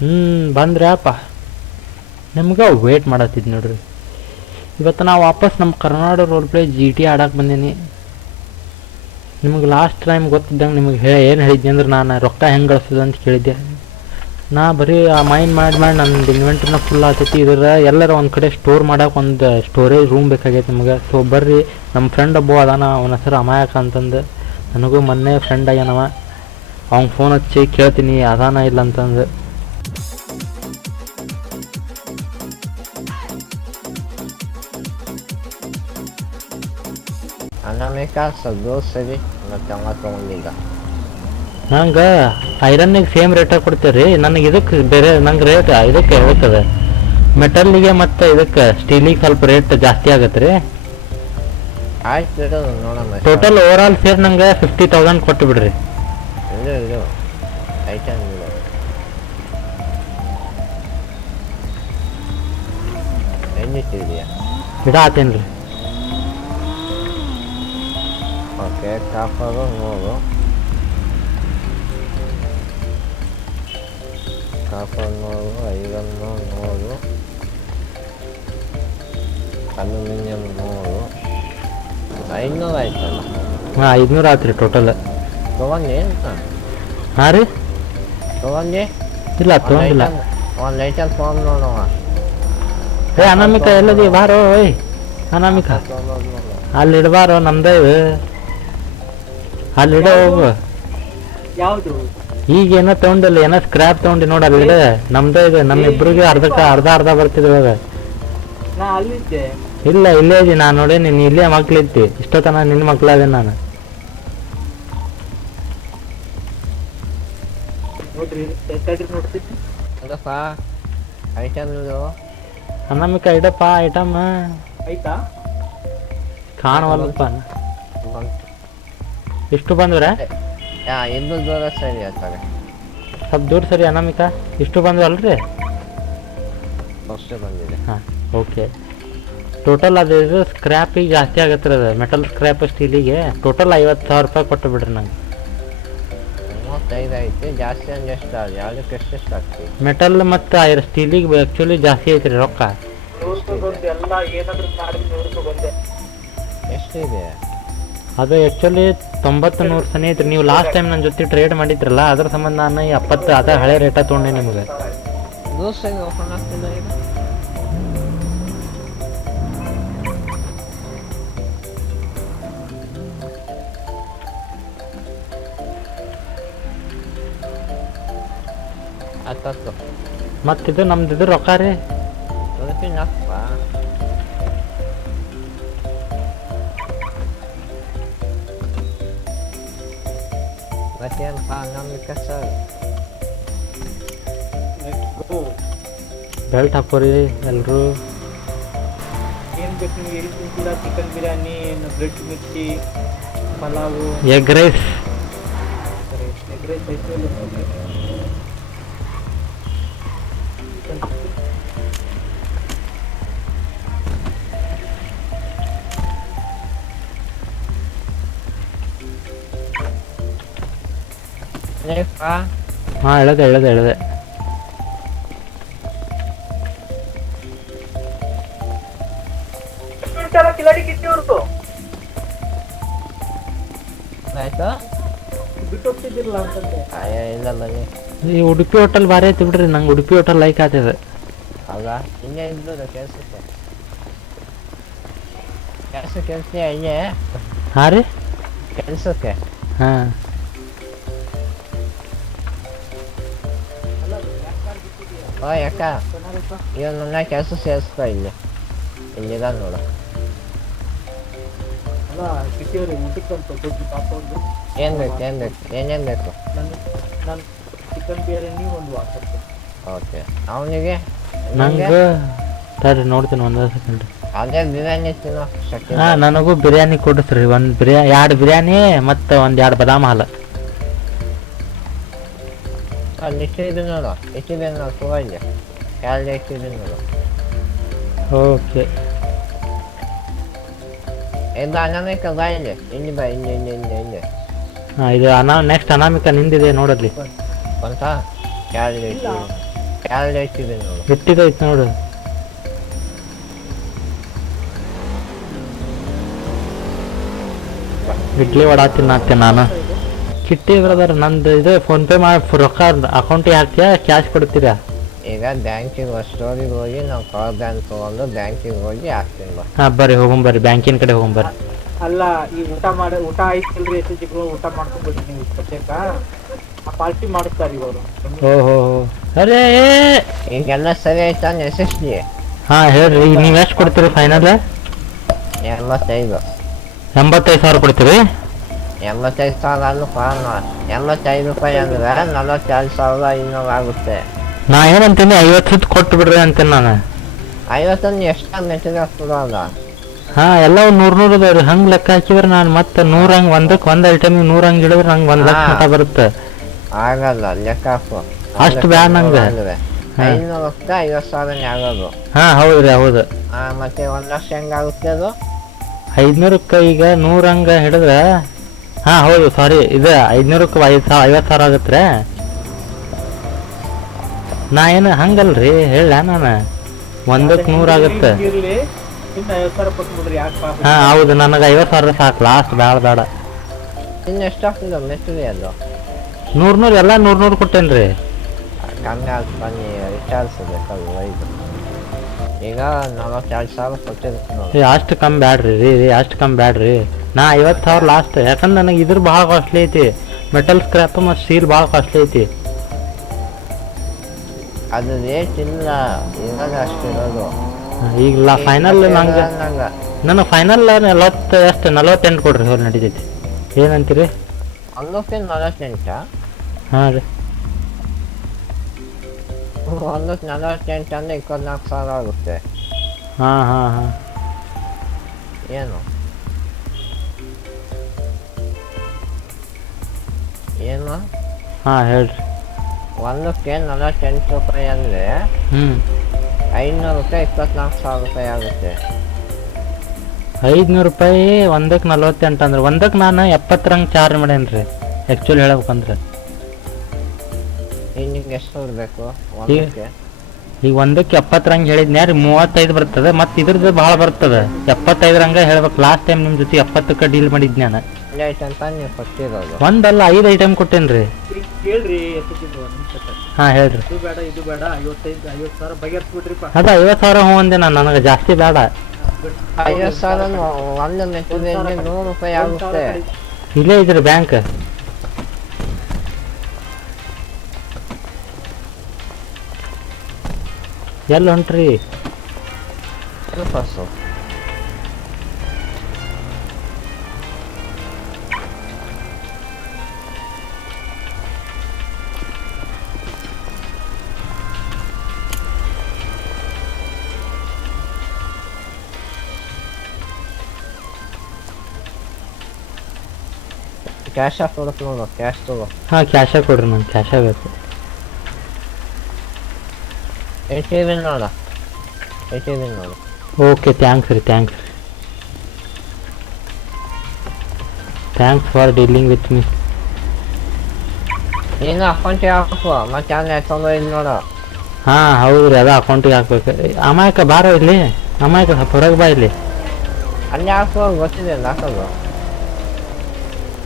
ಹ್ಞೂ ಬಂದ್ರ್ಯಾಪ. ನಿಮ್ಗೆ ವೇಟ್ ಮಾಡತ್ತಿದ್ ನೋಡ್ರಿ. ಇವತ್ತು ನಾವು ವಾಪಸ್ ನಮ್ಮ Karnataka role play G T ಆಡಕ್ಕೆ ಬಂದೀನಿ. ನಿಮಗೆ ಲಾಸ್ಟ್ ಟೈಮ್ ಗೊತ್ತಿದ್ದಂಗೆ ನಿಮಗೆ ಹೇಳಿ ಏನು ಹೇಳಿದ್ದೆ ಅಂದ್ರೆ ನಾನು ರೊಕ್ಕ ಹೆಂಗೆ ಗಳಿಸೋದು ಅಂತ ಕೇಳಿದ್ದೆ. ನಾ ಬರೀ ಆ ಮೈಂಡ್ ಮಾಡಿ ಮಾಡಿ ನಂದು ಇನ್ವೆಂಟ್ರಿನ ಫುಲ್ ಆಗ್ತೈತಿ ಇದ್ರ ಎಲ್ಲರ ಒಂದು ಕಡೆ ಸ್ಟೋರ್ ಮಾಡಕ್ಕೆ ಒಂದು ಸ್ಟೋರೇಜ್ ರೂಮ್ ಬೇಕಾಗೈತೆ ನಿಮಗೆ. ಸೊ ಬರ್ರಿ ನಮ್ಮ ಫ್ರೆಂಡ್ ಒಬ್ಬ ಅದಾನ, ಅವನ ಹೆಸರು ಅಮಾಯಕ ಅಂತಂದು. ನನಗೂ ಮೊನ್ನೆ ಫ್ರೆಂಡ್ ಆಗ್ಯಾನವ. ಅವ್ನ ಫೋನ್ ಹಚ್ಚಿ ಕೇಳ್ತೀನಿ, ಅದಾನ ಇಲ್ಲ ಅಂತಂದು. ಅನಾಮಿಕ ಸರಿ ಮತ್ತೆ ಅಮ್ಮ ತಗೊಂಡಿದ್ದ ನಂಗೆ ಐರನ್ನಿಗೆ ಸೇಮ್ ರೇಟಾಗಿ ಕೊಡ್ತೀರಿ. ನನಗೆ ಇದಕ್ಕೆ ಬೇರೆ ನಂಗೆ ರೇಟ್ ಇದಕ್ಕೆ ಹೋಗ್ತದೆ ಮೆಟಲ್ಲಿಗೆ ಮತ್ತು ಇದಕ್ಕೆ ಸ್ಟೀಲಿಗೆ ಸ್ವಲ್ಪ ರೇಟ್ ಜಾಸ್ತಿ ಆಗತ್ತೆ ರೀ ಆಯ್ತು ನೋಡಮ್ಮ. ಟೋಟಲ್ ಓವರ್ ಆಲ್ ಸೇರಿ ನಂಗೆ ಫಿಫ್ಟಿ ತೌಸಂಡ್ ಕೊಟ್ಟು ಬಿಡ್ರಿ ಇದು ಇದು ಐಟಮ್ ರೀ ಓಕೆ ಕಾಪರು ನೂರು ಕಾಪರ್ ನೂರು ಐರನ್ ನೋಡು. ಅಲ್ಯೂಮಿನಿಯಂ ನೋಡು. ಐನೂರು ಆಯ್ತಲ್ಲ? ಹಾಂ ಐದುನೂರು ಆಯ್ತು ರೀ ಟೋಟಲ್ ತಗೊಂಡಿ ಅಂತ ಹಾಂ ರೀ? ತಗೊಂಡಿ? ಇಲ್ಲ ತೊಗೊಂಡಿಲ್ಲ. ಒಂದು ಐಟಮ್ ತೊಗೊಂಡು ನೋಡವ ಏ ಅನಾಮಿಕ ಎಲ್ಲದಿ ಬಾರೋ ಓಯ್. ಅನಾಮಿಕ. ಅಲ್ಲಿ ಇಡಬಾರೋ ನಮ್ದೇ ಇದು ಅಲ್ಲಿ ಇಡೋ. ಹೋಗು ಯಾವುದು? ಈಗ ಏನೋ ತಗೊಂಡಿಲ್ಲ ಏನೋ ಸ್ಕ್ರಾಪ್ ತಗೊಂಡಿ ನೋಡಿ ಅಲ್ಲಿ ಇಡ. ನಮ್ದೇ ಇದೆ ನಮ್ಮ ಇಬ್ರಿಗೆ ಅರ್ಧಕ್ಕೆ ಅರ್ಧ ಅರ್ಧ ಬರ್ತಿದ್ವಿ ಇವಾಗ. ನಾ ಅಲ್ಲಿದ್ದೆ. ಇಲ್ಲ ಇಲ್ಲೇ ಇದ್ದೀನಿ ನಾನು ನೋಡಿ ನೀನು ಇಲ್ಲೇ ಮಕ್ಳಿದ್ದಿ. ಇಷ್ಟೊತ್ತನ ನಿನ್ನ ಮಕ್ಳಾದೆ ನಾನು. ಅನಾಮಿಕ ಇಡಪ್ಪ ಐಟಮ್. ಆಯ್ತಾ? ಕಾಣವಲ್ಲಪ್ಪ. ಇಷ್ಟು ಬಂದ್ರೆ? ಯಾ ಇನ್ನೂ ದೂರ ಸರಿ ಆಗ್ತಾರೆ ಸ್ವಲ್ಪ ದೂರ ಸರಿ ಅನಾಮಿಕ. ಇಷ್ಟು ಬಂದ್ರಲ್ರಿ ಅಷ್ಟೇ ಬಂದಿದೆ. ಹಾಂ ಓಕೆ. ಟೋಟಲ್ ಅದು ಇದು ಸ್ಕ್ರ್ಯಾಪಿಗೆ ಜಾಸ್ತಿ ಆಗತ್ತೆ ಅದು. ಮೆಟಲ್ ಸ್ಕ್ರ್ಯಾಪ್ ಸ್ಟೀಲಿಗೆ ಟೋಟಲ್ ಐವತ್ತು ಸಾವಿರ ರೂಪಾಯಿ ಕೊಟ್ಟು ಬಿಡ್ರಿ ನಂಗೆ. ಮೂವತ್ತೈದು ಐತಿ ಜಾಸ್ತಿ ಅಂದ್ರೆ ಎಷ್ಟು ಯಾವುದಕ್ಕೆ ಎಷ್ಟೆಷ್ಟು ಆಗ್ತಿ? ಮೆಟಲ್ ಮತ್ತು ಐರ ಸ್ಟೀಲಿಗೆ ಆ್ಯಕ್ಚುಲಿ ಜಾಸ್ತಿ ಐತ್ರಿ ರೊಕ್ಕ. ಎಷ್ಟಿದೆ ಅದು ಆ್ಯಕ್ಚುಲಿ ತೊಂಬತ್ತು ನೂರು ಸನಿ ಐತ್ರಿ ನೀವು ಲಾಸ್ಟ್ ಟೈಮ್ ನನ್ನ ಜೊತೆ ಟ್ರೇಡ್ ಮಾಡಿದ್ರಲ್ಲ ಅದ್ರ ಸಂಬಂಧ ನಾನು ಎಪ್ಪತ್ತು ಅದ ಹಳೆ ರೇಟ ತೊಗೊಂಡೆ ನಿಮಗೆ. ಮತ್ತಿದು ನಮ್ದು ಇದು ರೊಕ್ಕ ರೀ? ಅದಕ್ಕಿಂತ ಹಾಕಪ್ಪ ಮತ್ತೇನಪ್ಪ Let's go. ಬೆಲ್ಟ್ ಹಾಕೋರಿ ಎಲ್ಲರೂ ಏನ್ ಬೇಕು ನಿಮ್ಗೆ? ಎಲ್ಲಿ ಚಿಕನ್ ಬಿರಿಯಾನಿ ಏನು ಬ್ರೆಡ್ ಮಿರ್ಚಿ pulao. Egg rice egg rice ಐತೆ ಇಲ್ಲ ಹಾ ಎಳದೆ ಎಳದೆ ಎಳದೆ ಕಿಲಾಡಿ ಆಯ್ತಾ? ಬಿಟ್ಟು ಹೋಗ್ತಿದ್ದಿರಲ್ಲ ಅಯ್ಯ ಇಲ್ಲ. ಈ ಉಡುಪಿ ಹೋಟೆಲ್ ಭಾರಿ ಐತಿ ಬಿಡ್ರಿ ನಂಗೆ ಉಡುಪಿ ಹೋಟೆಲ್ ಲೈಕ್ ಆಗ್ತದೆ. ಹೌದಾ? ಹಿಂಗೆ ಇದ್ದು ಕೆಲ್ಸಕ್ಕೆ ಕೆಲಸ ಕೆಲಸ ಹಿಂಗೆ? ಹಾಂ ರೀ? ಕೆಲಸಕ್ಕೆ? ಹಾಂ. ಓ ಯಾಕ ಇವಾಗ ನನ್ನ ಕೆಲಸ ಸೇರಿಸ್ತಾ ಇಲ್ಲಿ ಇಲ್ಲಿದ ನೋಡು ಏನು ಬೇಕು ಏನು ಬೇಕು ಏನೇನು ಬೇಕು ಚಿಕನ್ ಬಿರಿಯಾನಿ ಒಂದು ವಾಟ್ಸಪ್ ಓಕೆ ಅವನಿಗೆ ನಂಗೆ ನೋಡ್ತೀನಿ ಒಂದೇ ಸೆಕೆಂಡ್ ಅದೇ ಬಿರಿಯಾನಿ ತಿನ್ನೋ ಶಕ್ತಿ ಹಾಂ ನನಗೂ ಬಿರಿಯಾನಿ ಕೊಡಿಸ್ರಿ ಒಂದು ಬಿರಿಯಾ ಎರಡು ಬಿರಿಯಾನಿ ಮತ್ತು ಒಂದು ಎರಡು ಬಾದಾಮ ಹಾಲು. ಅಲ್ಲಿ ಇಟ್ಟಿದ್ದು ನೋಡು ಇಟ್ಟಿದೆ ನೋಡು ತಗೊಂಡೆ ಯಾರು ಇಟ್ಟಿದೆ ನೋಡು ಓಕೆ ಇದು ಅನಾಮಿಕ ಬಾ ಇಲ್ಲಿ ಇಲ್ಲಿ ಬಾ ಇಲ್ಲಿ ಇಲ್ಲಿ ಇಲ್ಲಿ ಇಲ್ಲಿ ಹಾಂ ಇದು ಅನಾ ನೆಕ್ಸ್ಟ್ ಅನಾಮಿಕ ನಿಂದಿದೆ ನೋಡಲ್ಲಿ。ಬಂತ ಯಾರು ಕ್ಯಾಲ್ಡ್ ಇಟ್ಟಿದ್ದೀನಿ ನೋಡು ಬಿಟ್ಟಿದೈತೆ ನೋಡು. ಇಡ್ಲಿ ವಡಾ ತಿನ್ನಾತ್ತೆ ನಾನು. ಕಿಟ್ಟಿ ಬ್ರದರ್ ನಂದು ಇದು ಫೋನ್ ಪೇ ಮಾಡಿ ರೊಕ್ಕ ಅಕೌಂಟ್ ಹಾಕ್ತೀಯಾ ಕ್ಯಾಶ್ ಕೊಡ್ತೀರಾ? ಈಗ ಬ್ಯಾಂಕಿಗೆ ಸ್ಟೋರಿಗೆ ಹೋಗಿ ನಾವು ಕಾಲ್ ಬ್ಯಾಂಕ್ ತಗೊಂಡು ಬ್ಯಾಂಕಿಗೆ ಹೋಗಿ ಹಾಕ್ತೀನಿ ಬಾ. ಹಾಂ ಬರ್ರಿ ಹೋಗೊಂಬರ್ರಿ ಬ್ಯಾಂಕಿನ ಕಡೆ ಹೋಗೊಂಬರ್ರಿ ಅಲ್ಲ ಈ ಊಟ ಮಾಡಿ ಊಟ ಆಯ್ತಿಲ್ರಿ ಎಸ್ ಜಿಗಳು ಊಟ ಮಾಡ್ಕೊಂಡ್ಬಿಡಿ ನೀವು ಪ್ರತ್ಯೇಕ ಆ ಪಾರ್ಟಿ ಮಾಡ್ತಾರೆ ಇವರು. ಓಹೋ ಅರೇ ಈಗೆಲ್ಲ ಸರಿ ಆಯ್ತಾ ಎಸ್ ಎಸ್ ಡಿ ಹಾಂ ಹೇಳ್ರಿ ಈಗ ನೀವು ಎಷ್ಟು ಕೊಡ್ತೀರಿ ಫೈನಲ್ ಎಂಬತ್ತೈದು. ಎಂಬತ್ತೈದು ಸಾವಿರ ಕೊಡ್ತೀರಿ? ಎಂಬತ್ತೈದು ಸಾವಿರ ಅಂದ್ರೂ ಫಾರ್ಮ ಎಂಬತ್ತೈದು ರೂಪಾಯಿ ಅಂದ್ರೆ ನಲವತ್ತೆರಡು ಸಾವಿರದ ಐನೂರು ಆಗುತ್ತೆ ನಾ ಏನಂತೀನಿ ಐವತ್ತು ಕೊಟ್ಟು ಬಿಡ್ರಿ ಅಂತೀನಿ ನಾನು. ಐವತ್ತೊಂದು ಎಷ್ಟು ಮೆಟೀರಿಯಲ್ ಕೊಡೋಲ್ಲ ಹಾ ಎಲ್ಲ ನೂರು ನೂರು ಅದಾವ್ರಿ ಹಂಗೆ ಲೆಕ್ಕ ಹಾಕಿದ್ರೆ ನಾನು ಮತ್ತೆ ನೂರು ಹಂಗೆ ಒಂದಕ್ಕೆ ಒಂದು ಐಟಮ್ ನೂರು ಹಂಗೆ ಹಿಡಿದ್ರೆ ನಂಗೆ ಒಂದು ಲಕ್ಷ ಮಟ ಬರುತ್ತೆ. ಆಗಲ್ಲ ಲೆಕ್ಕ ಹಾಕು. ಅಷ್ಟು ಬ್ಯಾಡ ನಂಗೆ. ಐನೂರು ರೂಪಾಯಿ ಐವತ್ತು ಸಾವಿರನೇ ಆಗೋದು. ಹಾ ಹೌದು ರೀ ಹೌದು. ಹಾ ಮತ್ತೆ ಒಂದು ಲಕ್ಷ ಹೆಂಗಾಗುತ್ತೆ ಅದು? ಐದ್ನೂರಕ್ಕೆ ಈಗ ನೂರು ಹಂಗೆ ಹಿಡಿದ್ರೆ ಹಾಂ ಹೌದು ಸಾರಿ ಇದು ಐದ್ನೂರಕ್ಕೆ ಐದು ಸಾವಿರ ಐವತ್ತು ಸಾವಿರ ಆಗತ್ತೆ ನಾ ಏನು ಹಂಗಲ್ರಿ ಹೇಳ ನಾನು. ಒಂದಕ್ಕೆ ನೂರು ಆಗುತ್ತೆ. ಹಾಂ ಹೌದು ನನಗೆ ಐವತ್ತು ಸಾವಿರ ಸಾಕು ಲಾಸ್ಟ್ ಬೇಡ ಬೇಡ. ಇನ್ನು ಎಷ್ಟು ಆಗ್ತದೆ ನೂರು ನೂರು ಎಲ್ಲ ನೂರು ನೂರು ಕಮ್ಮಿ ಬನ್ನಿ ವಿಚಾರಿಸ್ಬೇಕಲ್ವ ಇದು ಈಗ ನಲವತ್ತೆರಡು ಸಾವಿರ ಅಷ್ಟು ಕಮ್ಮಿ ಬ್ಯಾಡ್ರಿ ರೀ ರೀ ಅಷ್ಟು ಕಮ್ಮಿ ಬ್ಯಾಡ್ರಿ. ನಾ ಐವತ್ತು ಸಾವಿರ ಲಾಸ್ಟ್ ಯಾಕಂದ್ರೆ ನನಗೆ ಇದ್ರ ಭಾಳ ಕಾಸ್ಟ್ಲಿ ಐತಿ. ಮೆಟಲ್ ಸ್ಕ್ರ್ಯಾಪ್ ಮತ್ತು ಸ್ಟೀಲ್ ಭಾಳ ಕಾಸ್ಟ್ಲಿ ಐತಿ. ಅದು ರೇಟ್ ಇಲ್ಲ ಇವಾಗ ಅಷ್ಟು ಇರೋದು. ಈಗಿಲ್ಲ ಫೈನಲ್ ನಂಗೆ ನಂಗೆ ನನಗೆ ಫೈನಲ್ ನಲವತ್ತು ಎಷ್ಟು ನಲವತ್ತೆಂಟು ಕೊಡ್ರಿ ಹೋಗಿ ನಡೀತೈತಿ. ಏನಂತೀರಿ? ಒಂದಕ್ಕೆ ನಲವತ್ತೆಂಟ ಹಾಂ ರೀ. ಒಂದಕ್ಕೆ ನಲವತ್ತೆಂಟು ಅಂದರೆ ಇಪ್ಪತ್ನಾಲ್ಕು ಸಾವಿರ ಆಗುತ್ತೆ. ಹಾಂ ಹಾಂ ಹಾಂ. ಏನು? ಏನು? ಹಾಂ ಹೇಳ್ರಿ. ಒಂದಕ್ಕೆ ನಲವತ್ತೆಂಟು ರೂಪಾಯಿ ಅಂದರೆ ಹ್ಞೂ ಐನೂರು ರೂಪಾಯಿ ಇಪ್ಪತ್ನಾಲ್ಕು ಸಾವಿರ ರೂಪಾಯಿ ಆಗುತ್ತೆ. ಐದುನೂರು ರೂಪಾಯಿ ಒಂದಕ್ಕೆ ನಲವತ್ತೆಂಟು ಅಂದ್ರೆ ಒಂದಕ್ಕೆ ನಾನು ಎಪ್ಪತ್ತರಂಗೆ ಚಾರ್ಜ್ ಮಾಡೇನಿ ರೀ ಆ್ಯಕ್ಚುಲಿ ಹೇಳ್ಬೇಕಂದ್ರೆ ಈಗ ಎಷ್ಟು ಒಂದಕ್ಕೆ? ಈಗ ಒಂದಕ್ಕೆ ಎಪ್ಪತ್ತರಂಗೆ ಹೇಳಿದ್ನ್ಯಾ ರೀ ಮೂವತ್ತೈದು ಬರ್ತದೆ ಮತ್ತು ಇದ್ರದ್ದು ಭಾಳ ಬರ್ತದೆ. ಎಪ್ಪತ್ತೈದರಂಗೆ ಹೇಳ್ಬೇಕು ಲಾಸ್ಟ್ ಟೈಮ್ ನಿಮ್ಮ ಜೊತೆ ಎಪ್ಪತ್ತಕ್ಕೆ ಡೀಲ್ ಮಾಡಿದ್ದೆ ನಾನು. ಐಟ್ ಅಂತ ನೀವು ಕೊಟ್ಟಿರೋದು. ಒಂದಲ್ಲ ಐದು ಐಟಮ್ ಕೊಟ್ಟೇನ್ರಿ. ಕೇಳ್ರಿ ಹಾಂ ಹೇಳ್ರಿ. ಇದು ಬೇಡ ಇದು ಬೇಡ ಐವತ್ತೈದು ಐವತ್ತು ಸಾವಿರ ಅದ ಐವತ್ತು ಸಾವಿರ ಹ್ಞೂ ಅಂದೆ ನಾನು ನನಗೆ ಜಾಸ್ತಿ ಬೇಡ. ಐವತ್ತು ಸಾವಿರ ಒಂದು ನೂರು ರೂಪಾಯಿ ಆಗುತ್ತೆ. ಇಲ್ಲೇ ಇದ್ರಿ ಬ್ಯಾಂಕ್ ಎಲ್ಲಿ ಹೊಂಟ್ರಿ? ಫಸ್ಟು ಕ್ಯಾಶ್ ಆಫ್ ನೋಡು ಕ್ಯಾಶ್ ತಗೋ. ಹಾಂ ಕ್ಯಾಶ ಕೊಡ್ರಿ ನಂಗೆ ಕ್ಯಾಶ ಬೇಕು ಎ ಟಿ ವಿ ನೋಡ ಎ ನೋಡು. ಓಕೆ ಥ್ಯಾಂಕ್ಸ್ ರೀ ಥ್ಯಾಂಕ್ಸ್ ರೀ. Thanks for dealing with me ಏನು ಅಕೌಂಟಿಗೆ ಹಾಕು ಮತ್ತೆ ಅಲ್ಲಿ ಎತ್ಕೊಂಡು ಇಲ್ಲಿ ನೋಡು. ಹಾಂ ಹೌದು ರೀ ಅದ ಅಕೌಂಟಿಗೆ ಹಾಕ್ಬೇಕು. ಅಮಾಯಕ ಬಾರ ಇಲ್ಲಿ ಅಮಾಯಕ ಹೊರಗೆ ಬಾ ಇಲ್ಲಿ. ಅಲ್ಲಿ ಹಾಕುವ ಗೊತ್ತಿದೆ ಹಾಕೋದು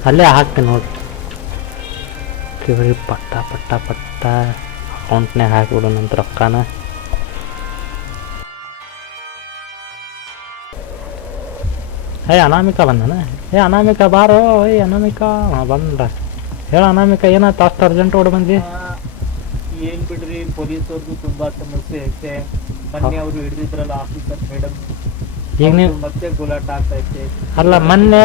ಅಲ್ಲೇ ಹಾಕ್ತೀನಿ ನೋಡಿ. ಕಿವಿ ಪಟ್ಟ ಪಟ್ಟ ಪಟ್ಟ ಅಕೌಂಟ್ನಾಗ ಹಾಕ್ಬಿಡು ನಂತರ ರೊಕ್ಕನ. ಏ ಅನಾಮಿಕಾ ಬಂದನ? ಏ ಅನಾಮಿಕಾ ಬಾರೋ ಏ ಅನಾಮಿಕಾ. ಹಾಂ ಬಂದ ಹೇಳ ಅನಾಮಿಕಾ ಏನಾಯ್ತು? ಅಷ್ಟು ಅರ್ಜೆಂಟ್ ಓಡ್ ಬಂದಿ ಏನ್ ಬಿಡ್ರಿ? ಪೊಲೀಸವ್ರದ್ದು ತುಂಬಾ ಸಮಸ್ಯೆ ಐತೆ. ಮೊನ್ನೆ ಅವರು ಹಿಡಿದಿದ್ರಲ್ಲ ಆಫೀಸರ್ ಮೇಡಮ್. ಈಗ ನೀವು? ಮತ್ತೆ ಗುಲಾಟ ಆಗ್ತಾ ಅಲ್ಲ ಮೊನ್ನೆ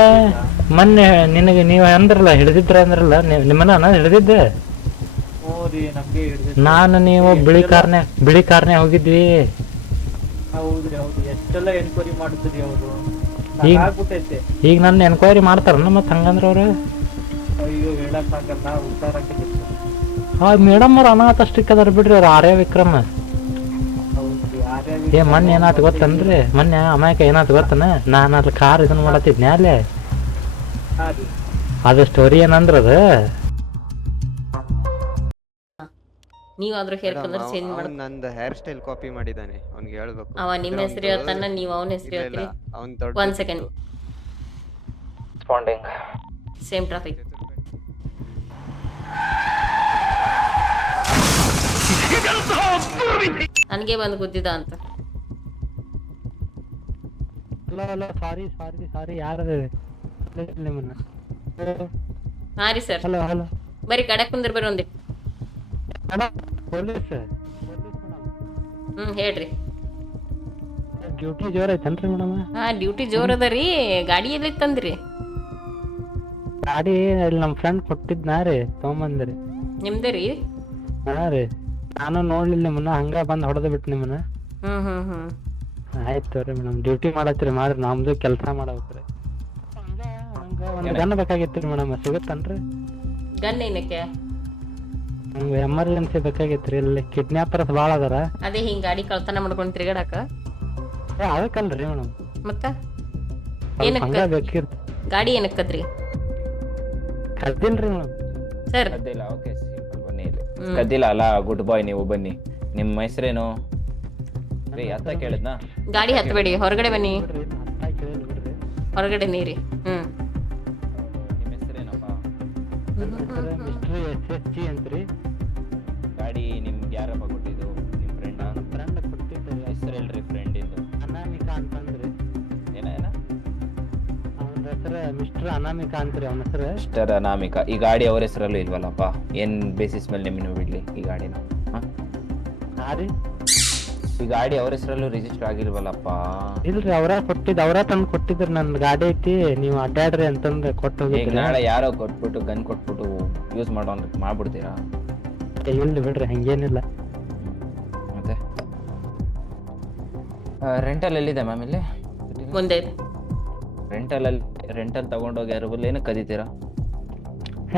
ಮೊನ್ನೆ ನಿನಗೆ ನೀವು ಅಂದ್ರಲ್ಲ ಹಿಡಿದಿದ್ರ ಅಂದ್ರಲ್ಲ ನಿಮ್ಮನ್ನ ಹಿಡಿದಿದ್ದೆ. ರೀ ನಮ್ಗೆ ನಾನು ನೀವು ಬಿಳಿ ಕಾರ್ನೆ ಬಿಳಿ ಕಾರ್ನೆ ಹೋಗಿದ್ವಿ. ಹೌದ್ರಿ ಹೌದು ಎಷ್ಟೆಲ್ಲ ಎನ್ಕ್ವೈರಿ ಮಾಡಿದ್ರಿ ಅವರು. ಈಗ- ನನ್ನ ಎನ್ಕ್ವೈರಿ ಮಾಡ್ತಾರಲ್ಲ ಮತ್ತೆ ಹಂಗಂದ್ರೆ ಅವ್ರು? ಅಯ್ಯೋ ಮೇಡಮ್ ಅವ್ರು ಅನಾಥ ಅಷ್ಟಕ್ಕೆ ಅದಾರ ಬಿಡ್ರಿ ಅವ್ರು ಆರ್ಯ ವಿಕ್ರಮ್. ಏ ಮೊನ್ನೆ ಏನಾಯ್ತು ಗೊತ್ತನ್ರಿ? ಮೊನ್ನೆ ಅಮಾಯಕ ಏನಾಯ್ತು ಗೊತ್ತನ? ನಾನು ಅಲ್ಲಿ ಕಾರ್ ಇದನ್ನ ಮಾಡತ್ತಿದ್ನೆ ಅಲ್ಲೇ? ಅದು ಸ್ಟೋರಿ ಏನಂದ್ರ ಅದು? ನೀವಾದ್ರೂ ಹೇರ್ ಕಲರ್ ಚೇಂಜ್ ಮಾಡ್ ನಂದು ಹೇರ್ ಸ್ಟೈಲ್ ಕಾಪಿ ಮಾಡಿದಾನೆ ಅವ್ನಿಗೆ ಹೇಳ್ಬೇಕು. ಅವ ನಿಮ್ಮ ಹೆಸರು ಹೇಳ್ತಾನ ನೀವು ಅವನ ಹೆಸರು ಹೇಳ್ತೀರಿ. ಅವ್ನ್ ದೊಡ್ಡ ಒಂದ್ ಸೆಕೆಂಡ್ ಸೇಮ್ ಟ್ರಾಫಿಕ್ ನನಗೆ ಬಂದು ಗುದ್ದಿದ ಅಂತ. ಅಲ್ಲ ಅಲ್ಲ ಸಾರಿ ಸಾರಿ ಸಾರಿ ಯಾರದೇ ನಿಮ್ಮನ್ನ. ಹಾ ರೀ ಸರ್. Hello hello. ಬರೀ ಕಡೆ ಕುಂದ್ರ ಬರ್ರಿ ಒಂದಿ. ಪೊಲೀಸ್ ಹ್ಮ್ ಹೇಳ್ರಿ. ಡ್ಯೂಟಿ ಜೋರ್ ಐತನ್ರಿ ಮೇಡಮ್? ಹಾ ಡ್ಯೂಟಿ ಜೋರ್ ಅದ ರೀ. ಗಾಡಿ ಎಲ್ಲಿ ತಂದ್ರಿ? ಗಾಡಿ ಅಲ್ಲಿ ನಮ್ಮ ಫ್ರೆಂಡ್ ಕೊಟ್ಟಿದ್ನಾ ರೀ ತೊಗೊಂಬಂದ್ರಿ. ನಿಮ್ದೇ ರೀ? ಹಾ ರೀ. ನಾನು ನೋಡ್ಲಿಲ್ಲ ನಿಮ್ಮನ್ನ ಹಂಗ ಬಂದ್ ಹೊಡೆದ ಬಿಟ್ಟು ನಿಮ್ಮನ್ನ. ಹ್ಮ್ ಹ್ಮ್ ಹ್ಮ್. ಆಯ್ತು ರೀ ಮೇಡಮ್. ಡ್ಯೂಟಿ ಮಾಡತ್ರಿ ಮಾಡ್ರಿ ನಮ್ದು ಕೆಲಸ ಮಾಡ್ಬೇಕ್ರಿ. ಹಂಗ ಒಂದು ಒಂದ್ ಗನ್ ಬೇಕಾಗಿತ್ರಿ ಮೇಡಮ್ ಸಿಗುತ್ತನ್ರಿ? ಗನ್ ಏನಕ್ಕೆ? ನಮ್ಗೆ ಎಮರ್ಜೆನ್ಸಿ ಬೇಕಾಗಿತ್ರಿ ಇಲ್ಲಿ ಕಿಡ್ನಾಪರ್ಸ್ ಭಾಳ ಅದಾರ. ಅದೇ ಹಿಂಗೆ ಗಾಡಿ ಕಳ್ತನ ಮಾಡ್ಕೊಂಡು ತಿರ್ಗಾಡಕ? ಏ ಅದಕ್ಕಲ್ರಿ ಮೇಡಮ್. ಮತ್ತ? ಹಂಗ ಏನಕ್ಕ? ಬೇಕಿರ್ ಗಾಡಿ ಏನಕ್ಕದ್ರಿ ಕರ್ದಿಲ್ರಿ ಮೇಡಮ್. ಸರ್. ಕದ್ದಿಲ್ಲ ಓಕೆ ಸಿಂಪಲ್ ಬನ್ನಿ ಇಲ್ಲಿ. ಹ್ಮ್. ಕದ್ದಿಲ್ಲ ಅಲ್ಲ ಗುಡ್ ಬಾಯ್ ನೀವು ಬನ್ನಿ. ನಿಮ್ಮ ಹೆಸರೇನು? ರೀ ಗಾಡಿ ಹತ್ತಬೇಡಿ ಹೊರಗಡೆ ಬನ್ನಿ. ಹೊರಗಡೆ ನೀರಿ. ಹ್ಮ್. ನಿಮ್ಮ ಹೆಸರೇನಪ್ಪ? ಮಿಸ್ಟ್ರಿ ಎಸ್ ಎಸ್ ಅಂತ್ರಿ. ಗಾಡಿ ನಿಮ್ಗೆ ಯಾರಪ್ಪ ಕೊಟ್ಟಿದ್ದು? ನಿಮ್ಮ ಫ್ರೆಂಡ್ ಫ್ರೆಂಡ್ ಕೊಟ್ಟಿದ್ರಿ ಹೆಸರು ಹೇಳ್ರಿ ಫ್ರೆಂಡ್ ಇಂದು. ಅನಾಮಿಕಾ ಅಂತಂದ್ರಿ. ಏನ ಏನ? ಅವನ ಹೆಸರು ಮಿಸ್ಟರ್ ಅನಾಮಿಕಾ ಅಂತ್ರಿ ಅವನ ಹೆಸರು. ಮಿಸ್ಟರ್ ಅನಾಮಿಕಾ. ಈ ಗಾಡಿ ಅವ್ರ ಹೆಸರಲ್ಲೂ ಇಲ್ವಲ್ಲಪ್ಪ? ಏನ್ ಬೇಸಿಸ್ ಮೇಲೆ ನಿಮ್ಮನ್ನು ಬಿಡ್ಲಿ ಈ ಗಾಡಿನ? ಹಾ? ರೀ. ಈ ಗಾಡಿ ಅವ್ರ ಹೆಸರಲ್ಲೂ ರಿಜಿಸ್ಟರ್ ಆಗಿಲ್ವಲ್ಲಪ್ಪ ಇಲ್ರಿ ಅವ್ರ ಕೊಟ್ಟಿದ್ ಅವ್ರ ತಂದ್ ಕೊಟ್ಟಿದ್ರು ನನ್ ಗಾಡಿ ಐತಿ ನೀವು ಅಡ್ಡಾಡ್ರಿ ಅಂತಂದ್ರೆ ಕೊಟ್ಟು ಈಗ ಹೋಗಿದ್ರಿ ನಾಳೆ ಯಾರೋ ಕೊಟ್ಬಿಟ್ಟು ಗನ್ ಕೊಟ್ಬಿಟ್ಟು ಯೂಸ್ ಮಾಡೋ ಮಾಡ್ಬಿಡ್ತೀರಾ? ಇಲ್ರಿ ಬಿಡ್ರಿ ಹಂಗೇನಿಲ್ಲ. ಮತ್ತೆ? ರೆಂಟಲ್ ಎಲ್ಲಿದೆ ಮ್ಯಾಮ್ ಇಲ್ಲಿ? ಮುಂದೆ ರೆಂಟಲ್ ಅಲ್ಲಿ ರೆಂಟಲ್ ತಗೊಂಡೋಗಿ ಯಾರು ಏನಕ್ಕೆ ಕದೀತೀರಾ?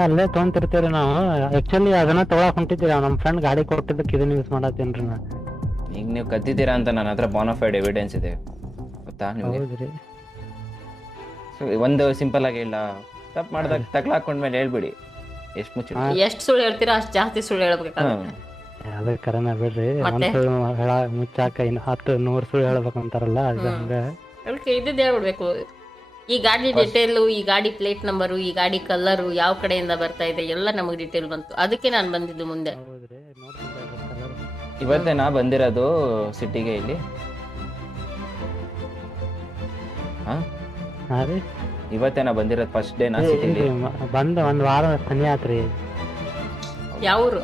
ಅಲ್ಲೇ ತಗೊಂತಿರ್ತೀರಿ ನಾವು. ಆಕ್ಚುಲಿ ಅದನ್ನ ತಗೊಳಕ್ ಹೊಂಟಿದ್ದೀರಾ ನಮ್ ಫ್ರೆಂಡ್ ಗಾಡಿ ಕೊಟ್ಟಿದ್ದಕ್ಕೆ ಇದನ್ನ ಯೂಸ್ ಮಾಡತ್ತೇನ್ರಿ ನಾ. ಈಗ ನೀವು ಕದ್ದಿದ್ದೀರಾ ಅಂತ ನನ್ನ ಹತ್ರ ಬಾನಫೈಡ್ ಎವಿಡೆನ್ಸ್ ಇದೆ. ಗೊತ್ತಾ ನಿಮಗೆ? ಹೌದ್ರಿ. ಒಂದು ಸಿಂಪಲ್ ಆಗಿ ಇಲ್ಲ. ತಪ್ಪು ಹಾಕೊಂಡ ತಗ್ಲಾಕೊಂಡ್ಮೇಲೆ ಹೇಳ್ಬಿಡಿ. ಎಷ್ಟು ಮುಚ್ಚಿ ಎಷ್ಟು ಸುಳ್ಳು ಹೇಳ್ತೀರಾ ಅಷ್ಟು ಜಾಸ್ತಿ ಸುಳ್ಳು ಹೇಳ್ಬೇಕಾಗುತ್ತೆ. ಅದ ಕರೆನ ಬಿಡ್ರಿ. ಒಂದ್ ಮತ್ತೆ? ಸುಳ್ಳು ಹೇಳ ಮುಚ್ಚಾಕ ಇನ್ನು ಹತ್ತು ನೂರ್ ಸುಳ್ಳು ಹೇಳ್ಬೇಕಂತಾರಲ್ಲ ಅದು ಹ್ಮ್. ಹಂಗ. ಅದಕ್ಕೆ ಇದ್ದಿದ್ದು ಹೇಳ್ಬಿಡ್ಬೇಕು. ಈ ಗಾಡಿ ಡೀಟೇಲು ಈ ಗಾಡಿ ಪ್ಲೇಟ್ ನಂಬರು ಈ ಗಾಡಿ ಕಲರು ಯಾವ ಕಡೆಯಿಂದ ಬರ್ತಾ ಇದೆ ಎಲ್ಲ ನಮಗೆ ಡಿಟೇಲ್ ಬಂತು. ಅದಕ್ಕೆ ನಾನು ಬಂದಿದ್ದು ಮುಂದೆ. ಹೌದ್ರಿ ಇವತ್ತೇ ನಾ ಬಂದಿರೋದು ಸಿಟಿಗೆ ಇಲ್ಲಿ. ಹಾ? ಹಾ ರೀ. ಇವತ್ತೇ ನಾ ಬಂದಿರೋದು ಫಸ್ಟ್ ಡೇ ನಾ ಸಿಟಿಲಿ ಒಂದು ಮ- ಒಂದ್ ವಾರ ಸನಿ ಆತ್ರಿ ಯಾವೂರು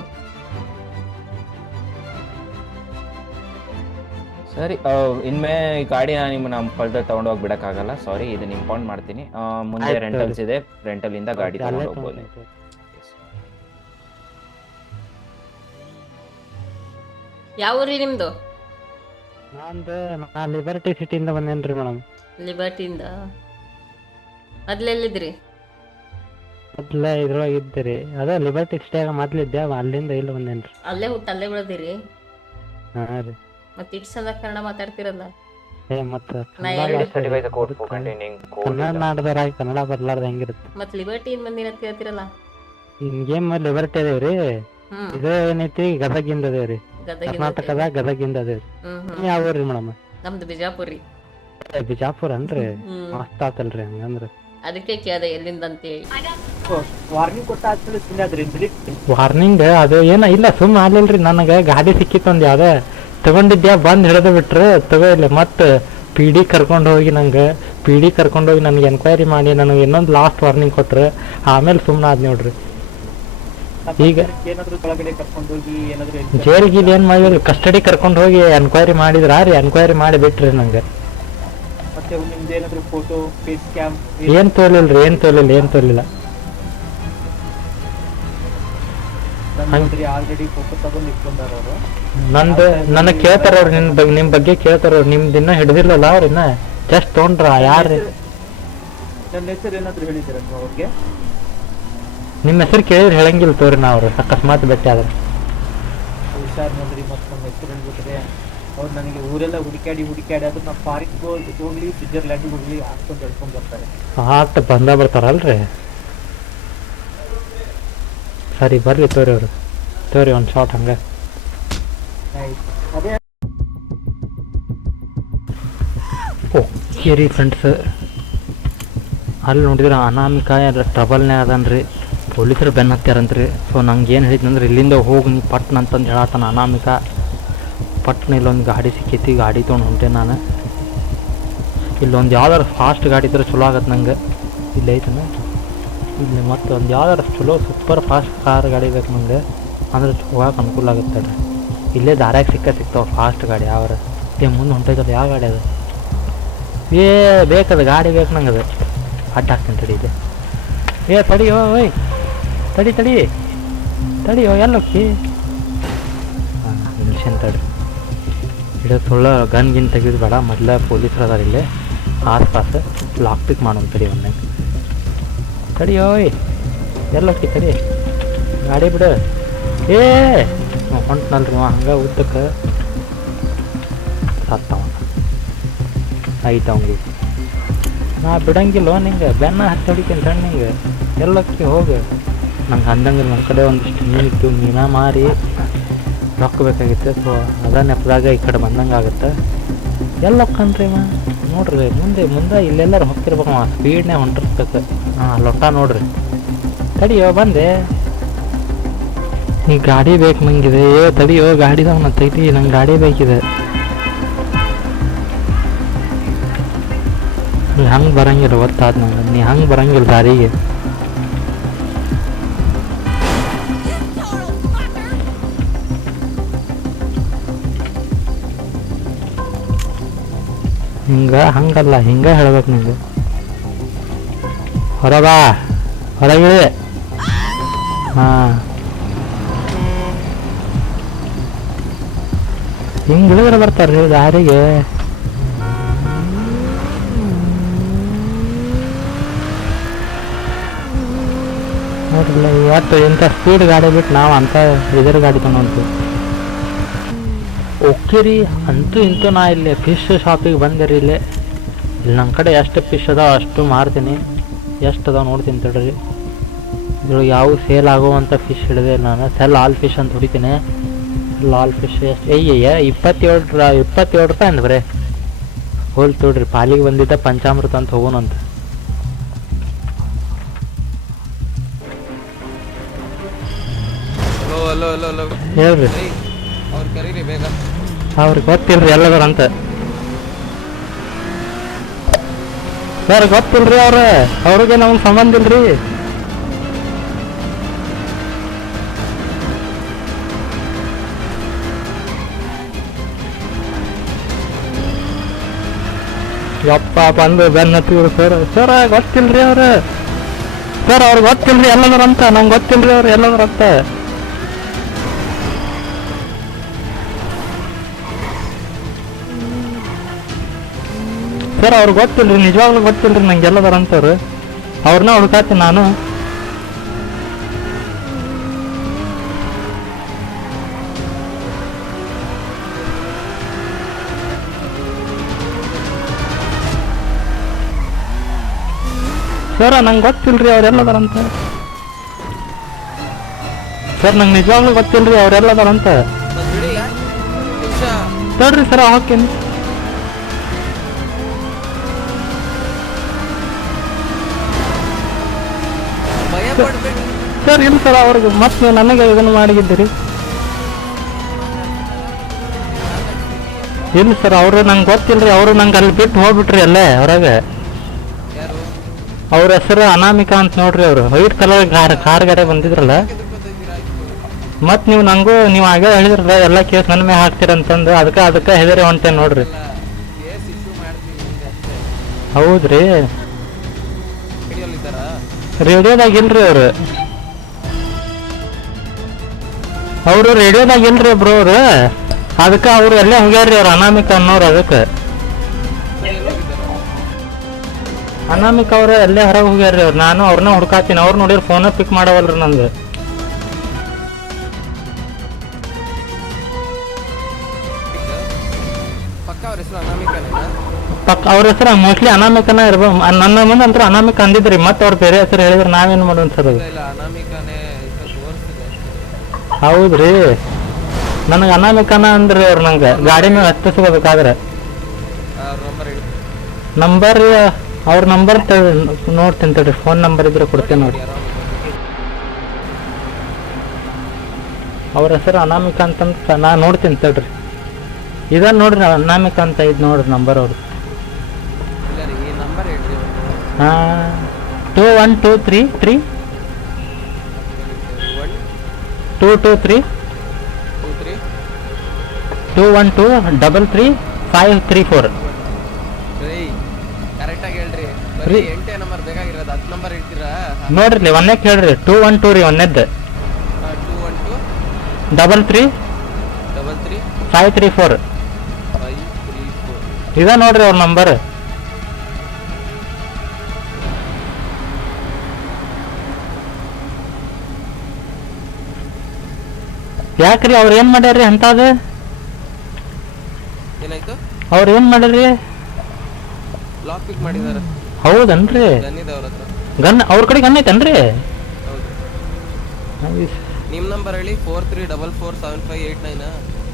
ಸರಿ ಆ, ಇನ್ಮೇ ಈ ಗಾಡಿ ನಾನು ನಿಮ್ಮ ನಮ್ಮ ತಗೊಂಡು ಹೋಗಿ ಬಿಡಕ್ಕಾಗಲ್ಲ ಸಾರಿ ಇದನ್ನ ಇಂಪೌಂಡ್ ಮಾಡ್ತೀನಿ. ಆ, ಮುಂದೆ ಆಯ್ತು, ರೆಂಟಲ್ಸ್ ಇದೆ. ರೆಂಟಲ್ ಇಂದ ಗಾಡಿ ಅಲ್ಲೇ ತಗೊಂಡು ಹೋಗ್ಬೋದು. ತೊಗೊಂಡ್ರಿ. ಯಾವೂರಿ ನಿಮ್ದು? ನಾನು ನಾ ಲಿಬರ್ಟಿ ಸಿಟಿಯಿಂದ ಬಂದೇನ್ರಿ ಮೇಡಮ್ ಲಿಬರ್ಟಿಯಿಂದ ಮೊದ್ಲೆಲ್ಲಿದ್ರಿ ಮೊದ್ಲ ಇದ್ರೊಳಗೆ ಇದ್ದೀರಿ ಅದೇ ಲಿಬರ್ಟಿ ಸಿಟಿಯಾಗ ಮೊದ್ಲಿದ್ದೆ ಅಲ್ಲಿಂದ ಇಲ್ಲಿ ಬಂದೇನ್ರಿ. ಅಲ್ಲೇ ಹುಟ್ಟು ಅಲ್ಲೇ ಬೆಳೆದಿರಿ ಹಾ ರೀ. ಮತ್ತೆ ಚಂದ ಕನ್ನಡ ಮಾತಾಡ್ತಿರಲ್ಲ? ಏ ಮತ್ತ ನಾ ಎರಡು ಕನ್ನಡ ಕನ್ನಡ ಬರ್ಲಾರ್ದ ಹೆಂಗಿರುತ್ತೆ ಮತ್ತೆ ಲಿಬರ್ಟಿಯಿಂದ ಬಂದಿರ ಅಂತ ಹೇಳ್ತಿರಲ್ಲ? ಹಿಂಗೇಮ್ ಲಿಬರ್ಟಿ ಅದೇವ್ರಿ? ಹ್ಮ್. ಇದು ಏನೈತಿ ಗದಗಿಂದ ಅದೇವ್ರಿ. ಕರ್ನಾಟಕದ ಗದಗಿಂದ ಅದೇ. ಯಾವ ಊರ್ರಿ ಮೇಡಮ್? ನಮ್ದು ಬಿಜಾಪುರ. ರೀ ಬಿಜಾಪುರ ಅನ್ರಿ ಮಸ್ತ್ ಆತಲ್ರಿ ಹಂಗಂದ್ರ ಅದಕ್ಕೆ ಕೇಳ್ದೆ ಎಲ್ಲಿಂದ ಅಂತೇಳಿ ವಾರ್ನಿಂಗ್ ಕೊಟ್ಟ ಆದ್ಮೇಲೆ ಸುಮ್ಮನೆ ಅದ್ರಿ ವಾರ್ನಿಂಗ್ ಅದು ಏನ ಇಲ್ಲ ಸುಮ್ ಆಗ್ಲಿಲ್ರಿ ನನಗ ಗಾಡಿ ಸಿಕ್ಕಿತ್ತು ಒಂದ್ ಯಾವ್ದ. ತಗೊಂಡಿದ್ಯಾ ಬಂದ್ ಹಿಡಿದು ಬಿಟ್ರೆ ತಗೋ ಇಲ್ಲ ಮತ್ತ ಪಿ ಡಿ ಕರ್ಕೊಂಡು ಹೋಗಿ ನಂಗೆ. ಪಿ ಡಿ ಕರ್ಕೊಂಡು ಹೋಗಿ ನನಗೆ ಎನ್ಕ್ವೈರಿ ಮಾಡಿ ನನಗೆ ಇನ್ನೊಂದು ಲಾಸ್ಟ್ ವಾರ್ನಿಂಗ್ ಕೊಟ್ರು. ಆಮೇಲೆ ಸುಮ್ಮನೆ ಆದ್ ನೋಡ್ರಿ. ಈಗ ಜೈಲ್ಗೆ ಇಲ್ಲಿ ಏನ್ ಮಾಡಿದ್ರು? ಕಸ್ಟಡಿ ಕರ್ಕೊಂಡು ಹೋಗಿ ಎನ್ಕ್ವೈರಿ ಮಾಡಿದ್ರ. ರೀ ಎನ್ಕ್ವೈರಿ ಮಾಡಿ ಬಿಟ್ರಿ ನಂಗೆ? ಏನ್ ತೋಲಿಲ್ರಿ ಏನ್ ತೋಲಿಲ್ಲ ಏನ್ ತೋಲಿಲ್ಲ. ನಂದು ನನಗೆ ಕೇಳ್ತಾರ ಅವ್ರು ನಿನ್ ಬಗ್ಗೆ ನಿಮ್ ಬಗ್ಗೆ ಕೇಳ್ತಾರ ಅವ್ರು. ನಿಮ್ದು ಇನ್ನ ಹಿಡಿದಿಲ್ಲಲ್ಲ ಅವ್ರು ಇನ್ನ. ಜಸ್ಟ್ ತೊಗೊಂಡ್ರ ಯಾರು? ನನ್ನ ಹೆಸರು ಏನಾದ್ರು ಹೇಳಿದ್ದೀರಾ ಅವ್ರಿಗೆ? ನಿಮ್ಮ ಹೆಸರು ಕೇಳಿದ್ರೆ ಹೇಳಂಗಿಲ್ಲ ತೋರಿ ನಾ ಅವ್ರು. ಅಕಸ್ಮಾತ್ ಭೇಟಿ ಆದ್ರೆ. ಹುಷಾರ್ ನೋಡ್ರಿ ಮತ್ತೆ ನಮ್ಮ ಹೆಸರು ಹೇಳ್ಬಿಟ್ರೆ. ಅವ್ರು ನನಗೆ ಊರೆಲ್ಲ ಹುಡುಕಾಡಿ ಹುಡುಕಾಡಿ ಅದು ನಾವು ಫಾರಿನ್ ಹೋಗ್ಲಿ ಸ್ವಿಟ್ಜರ್ಲ್ಯಾಂಡ್ ಹೋಗ್ಲಿ ಹಾಕ್ಕೊಂಡು ಹೇಳ್ಕೊಂಡ್ ಬರ್ತಾರೆ. ಆಟ ಬಂದ ಬರ್ತಾರಲ್ರಿ. ಸರಿ ಬರ್ಲಿ ತೋರಿ ಅವರು. ತೋರಿ ಒಂದು ಶಾಟ್ ಹಂಗೆ. ಅದೇ ಓಕೆ ರೀ ಫ್ರೆಂಡ್ಸ್ ಅಲ್ಲಿ ನೋಡಿದ್ರೆ ಅನಾಮಿಕ ಟ್ರಬಲ್ನೇ ಅದನ್ರಿ ಪೊಲೀಸರು ಬೆನ್ನ ಹತ್ಯಾರಂತ್ರಿ. ಸೊ ನಂಗೆ ಏನು ಹೇಳಿದ್ನಂದ್ರೆ ಇಲ್ಲಿಂದ ಹೋಗಿ ನೀ ಪಟ್ನ ಅಂತಂದು ಹೇಳತ್ತಾನ ಅನಾಮಿಕ. ಪಟ್ನ ಇಲ್ಲೊಂದು ಗಾಡಿ ಸಿಕ್ಕೈತಿ, ಗಾಡಿ ತೊಗೊಂಡು ಹೊಂಟೆ ನಾನು. ಇಲ್ಲೊಂದು ಯಾವ್ದಾರು ಫಾಸ್ಟ್ ಗಾಡಿ ಇದ್ರೆ ಚಲೋ ಆಗತ್ತೆ ನಂಗೆ. ಇಲ್ಲಿ ಐತನ? ಇಲ್ಲಿ ಮತ್ತು ಒಂದು ಯಾವ್ದಾರು ಚಲೋ ಸೂಪರ್ ಫಾಸ್ಟ್ ಕಾರ್ ಗಾಡಿ ಬೇಕು ನಂಗೆ. ಅಂದ್ರೆ ಹೋಗಕ್ಕೆ ಅನುಕೂಲ ಆಗುತ್ತೆ ಇಲ್ಲೇ ದಾರ್ಯಾಗ ಸಿಕ್ಕ ಸಿಗ್ತಾವೆ ಫಾಸ್ಟ್ ಗಾಡಿ ಯಾವ್ರ. ಏ, ಮುಂದೆ ಹೊಂಟೈತಲ್ಲ, ಯಾವ ಗಾಡಿ ಅದು? ಏ, ಬೇಕದ, ಗಾಡಿ ಬೇಕು ನಂಗೆ ಅದು ಅಡ್ಡ ಹಾಕ್ತೀನಿ ತಡಿ ಇದೆ. ಏ, ತಡಿ ಓಯ್. ತಡಿ ತಡಿ. ತಡಿಯೋ ಎಲ್ಲೋಕ್ಕಿ ಹಾಂ ನಿಮಿಷನ್ ತಡಿ. ಇಡ ಸುಳ್ಳ ಗನ್ ಗಿನ್ ತೆಗೆದು ಬೇಡ. ಮೊದಲ ಪೊಲೀಸರು ಅದಾರ ಇಲ್ಲಿ. ಆಸ್ಪಾಸ್. ಲಾಕ್ ಪಿಕ್ ಮಾಡೋಣ ತಡಿ ಅವನ್ನ ತಡಿ, ಓಯ್. ಎಲ್ಲೋಕ್ಕಿ ತಡಿ? ಗಾಡಿ ಬಿಡು. ಏ! ಹೊಂಟ್ನಲ್ರಿ ಅವ ಹಂಗೆ ಉದ್ದಕ್ಕೆ ಸತ್ತವ. ಆಯ್ತು ಅವಂಗೆ ನಾ ಬಿಡಂಗಿಲ್ಲ ನಿಂಗೆ. ಬೆನ್ನ ಹತ್ತಿ ಹೊಡಿತೀನಿ ಸಣ್ಣ ನಿಂಗೆ ಎಲ್ಲಕ್ಕೆ ಹೋಗು. ನಂಗೆ ಅಂದಂಗೆ ನಮ್ಮ ಕಡೆ ಒಂದಿಷ್ಟು ಮೀನಿತ್ತು ಮೀನ ಮಾರಿ ರೊಕ್ಕ ಬೇಕಾಗಿತ್ತು ಸೊ ಅದ ನೆಪದಾಗ ಈ ಕಡೆ ಬಂದಂಗೆ ಆಗುತ್ತೆ. ಹೋಗಿರಿ ಮಾ ನೋಡ್ರಿ ಮುಂದೆ ಮುಂದೆ ಇಲ್ಲೆಲ್ಲರೂ ಹೊಕ್ಕಿರ್ಬೇಕು ಸ್ಪೀಡ್ನೇ ಹೊಂಟಿರ್ಬೇಕು. ಹಾಂ, ಲೊಟ್ಟ ನೋಡ್ರಿ. ತಡಿಯೋ, ಬಂದೆ. ಈ ಗಾಡಿ ಬೇಕು ನಂಗಿದೆ. ಏ, ತಡಿಯೋ ಗಾಡಿದವನ ತೆಗಿ ನಂಗೆ ಗಾಡಿ ಬೇಕಿದೆ. ನೀ ಹಂಗೆ ಬರಂಗಿಲ್ಲ, ಗೊತ್ತಾದ ನಂಗೆ. ನೀ ಹಂಗೆ ಬರಂಗಿಲ್ಲ ದಾರಿಗೆ. ಹಿಂಗ ಹಂಗಲ್ಲ, ಹಿಂಗ ಹೇಳ್ಬೇಕು ನಿಂಗೆ. ಹೊರ ಬಾ ಹೊರಗಿಳಿ ಹಾ. ಹಿಂಗೆ ಇಳಿದ್ರೆ ಬರ್ತಾರ್ರಿ ದಾರಿಗೆ. ನೋಡ್ರಿ, ಇವತ್ತು ಇಂಥ ಸ್ಪೀಡ್ ಗಾಡಿ ಬಿಟ್ಟು ನಾವು ಅಂತ ಇದ್ರ ಗಾಡಿ ತಗೊಂಡು ಓಕೆ ರೀ ಅಂತೂ ಇಂತೂ ನಾ ಇಲ್ಲಿ ಫಿಶ್ ಶಾಪಿಗೆ ಬಂದೆ ರೀ ಇಲ್ಲಿ. ಇಲ್ಲಿ ನಮ್ಮ ಕಡೆ ಎಷ್ಟು ಫಿಶ್ ಅದಾವ ಅಷ್ಟು ಮಾರ್ತೀನಿ. ಎಷ್ಟು ಅದಾವ ನೋಡ್ತೀನಿ ತಡ್ರಿ ಇದ್ರೊಳಗೆ ಯಾವ ಸೇಲ್ ಆಗುವಂಥ ಫಿಶ್ ಹಿಡಿದೆ ನಾನು. ಸೆಲ್ ಆಲ್ ಫಿಶ್ ಅಂತ ಹೊಡಿತೀನಿ. ಲಾಲ್ ಫಿಶ್ ಎಷ್ಟು ಅಯ್ಯಯ್ಯ ಇಪ್ಪತ್ತೇಳು ರ- ಇಪ್ಪತ್ತೇಳು ರೂಪಾಯಿ ಅಂದ ಬರೇ. ಹೋಲ್ ತೊಡ್ರಿ ಪಾಲಿಗೆ ಬಂದಿದ್ದ ಪಂಚಾಮೃತ ಅಂತ ಹೋಗೋಣಂತ ಹೇಳ್ರಿ. ಅವ್ರಿಗೆ ಗೊತ್ತಿಲ್ರಿ ಎಲ್ಲದರ ಅಂತ. ಸರ್, ಗೊತ್ತಿಲ್ರಿ ಅವ್ರ, ಅವ್ರಿಗೆ ನಮ್ಗೆ ಸಂಬಂಧ ಇಲ್ರಿ. ಯಪ್ಪ, ಬಂದು ಬೆನ್ನ ಹತ್ತಿದ್ರು ಸರ್. ಸರ್, ಗೊತ್ತಿಲ್ರಿ ಅವ್ರ. ಸರ್ ಅವ್ರಿಗೆ ಗೊತ್ತಿಲ್ರಿ ಎಲ್ಲದರ ಅಂತ. ನಂಗೆ ಗೊತ್ತಿಲ್ರಿ ಅವ್ರು ಎಲ್ಲದರ ಅಂತ. ಸರ್ ಅವ್ರಿಗೆ ಗೊತ್ತಿಲ್ರಿ, ನಿಜವಾಗ್ಲೂ ಗೊತ್ತಿಲ್ರಿ, ನಂಗೆ ಎಲ್ಲದಾರ ಅಂತವ್ರು ಅವ್ರನ್ನ ಹುಡ್ಕಾತೀನಿ ನಾನು. ಸರ್, ನಂಗೆ ಗೊತ್ತಿಲ್ರಿ ಅವ್ರೆಲ್ಲದಾರ ಅಂತ ಸರ್, ನಂಗೆ ನಿಜವಾಗ್ಲೂ ಗೊತ್ತಿಲ್ರಿ ಅವ್ರೆಲ್ಲದಾರ ಅಂತ ಬಿಡಿ ನಿಮಿಷ ತಡ್ರಿ ಸರ್, ಹೋಗ್ತೀನಿ. ಸರ್, ಇಲ್ಲ ಸರ್, ಅವ್ರಿಗೆ ಮತ್ತೆ ನನಗೆ ಇದನ್ನು ಮಾಡಿದ್ದೀರಿ ಇಲ್ಲ ಸರ್, ಅವರು ನಂಗೆ ಗೊತ್ತಿಲ್ರಿ, ಅವರು ನಂಗೆ ಅಲ್ಲಿ ಬಿಟ್ಟು ಹೋಗ್ಬಿಟ್ರಿ ಅಲ್ಲೇ ಹೊರಗೆ. ಅವ್ರ ಹೆಸರು ಅನಾಮಿಕಾ ಅಂತ ನೋಡ್ರಿ ಅವರು. ವೈಟ್ ಕಲರ್ ಕಾರ್ ಕಾರ್ ಗಾಡಿ ಬಂದಿದ್ರಲ್ಲ. ಮತ್ತೆ ನೀವು ನಂಗೂ, ನೀವು ಹಾಗೆ ಹೇಳಿದ್ರಲ್ಲ, ಎಲ್ಲ ಕೇಸ್ ನನ್ನ ಮೇಲೆ ಹಾಕ್ತೀರಂತಂದು ಅದಕ್ಕೆ ಅದಕ್ಕೆ ಹೆದರಿ ಹೊಂಟೆ ನೋಡ್ರಿ. ಹೌದ್ರಿ. ಹಿಡಿಯಲ್ಲಿದ್ದಾರಾ ರೇಡಿಯೋದಾಗ ಇಲ್ರಿ ಅವರು? ಅವರು ರೇಡಿಯೋದಾಗ ಇಲ್ರಿ ಒಬ್ರು ಅವ್ರು? ಅದಕ್ಕೆ ಅವ್ರು ಎಲ್ಲೇ ಹೋಗ್ಯಾರ್ರಿ ಅವ್ರು ಅನಾಮಿಕ ಅನ್ನೋರು ಅದಕ್ಕೆ. ಅನಾಮಿಕ ಅವ್ರು ಎಲ್ಲೇ ಹೊರಗೆ ಹೋಗ್ಯಾರ್ರಿ ಅವ್ರು. ನಾನು ಅವ್ರನ್ನ ಹುಡ್ಕಾತೀನಿ. ಅವ್ರು ನೋಡಿದ್ರೆ ಫೋನ ಪಿಕ್ ಮಾಡವಲ್ರಿ ನಂದು. ಅವ್ರ ಹೆಸರು ಅನಾಮಿಕನೇ ಪಕ್ಕ ಅವ್ರ ಹೆಸರು ಮೋಸ್ಟ್ಲಿ ಅನಾಮಿಕನ ಇರ್ಬೋದು ನನ್ನ ಮುಂದೆ ಅಂತ ಅನಾಮಿಕ ಅಂದಿದ್ರಿ ಮತ್ತೆ ಅವ್ರ ಬೇರೆ ಹೆಸರು ಹೇಳಿದ್ರೆ ನಾವೇನ್ ಮಾಡೋಣ ಸರ್ ಅದು ಇಲ್ಲ ಇಲ್ಲ ಅನಾಮಿಕನೇ ಅಂತ ತೋರಿಸ್ತಿದೆ ಅಷ್ಟೇ ಹೌದ್ರಿ. ನನಗೆ ಅನಾಮಿಕನ ಅಂದ್ರೆ ಅವ್ರು ನಂಗೆ. ಗಾಡಿ ಮೇಲೆ ಹತ್ತಿಸ್ಕೋಬೇಕಾದ್ರೆ ಅವ್ರ ನಂಬರ್ ಹೇಳಿ. ನಂಬರ್ ಅವ್ರ ನಂಬರ್ ನೋಡ್ತೀನಿ ತಡ್ರಿ ಫೋನ್ ನಂಬರ್ ಇದ್ರೆ ಕೊಡ್ತೀನಿ ನೋಡಿ. ಯಾರೋ ಅವ್ರ ಹೆಸರು ಅನಾಮಿಕ ಅಂತಂತ ನಾ ನೋಡ್ತೀನಿ ತಡ್ರಿ. ಇದ ನೋಡ್ರಿ ಅನಾಮಿಕ್ ಅಂತ ಇದು ನೋಡ್ರಿ ನಂಬರ್ ಅವ್ರು ಹೇಳ್ರಿ two one two three three two two three two one two double three five three four ನೋಡ್ರಿ ಒಂದೇ ಕೇಳ್ರಿ ಟೂ ಒನ್ ಟೂ ರೀ ಒಂದೇದ್ದು double three five three four ಇದ ನೋಡ್ರಿ ಅವ್ರ ನಂಬರ್ ಯಾಕ್ರಿ ಅವ್ರ ಏನ್ ಮಾಡ್ಯಾರ್ರಿ ಅಂತದ? ಏನಾಯ್ತು? ಅವ್ರ ಏನ್ ಮಾಡ್ಯಾರ್ರಿ? ಲಾಕ್ ಪಿಕ್ ಮಾಡಿದಾರ. ಹೌದನ್ರಿ? ಅವ್ರ ಹತ್ರ. ಗನ್ ಅವ್ರ ಕಡೆ ಗನ್ ಐತನ್ರಿ? ನಿಮ್ಮ ನಂಬರ್ ಹೇಳಿ four three double four seven five eight nine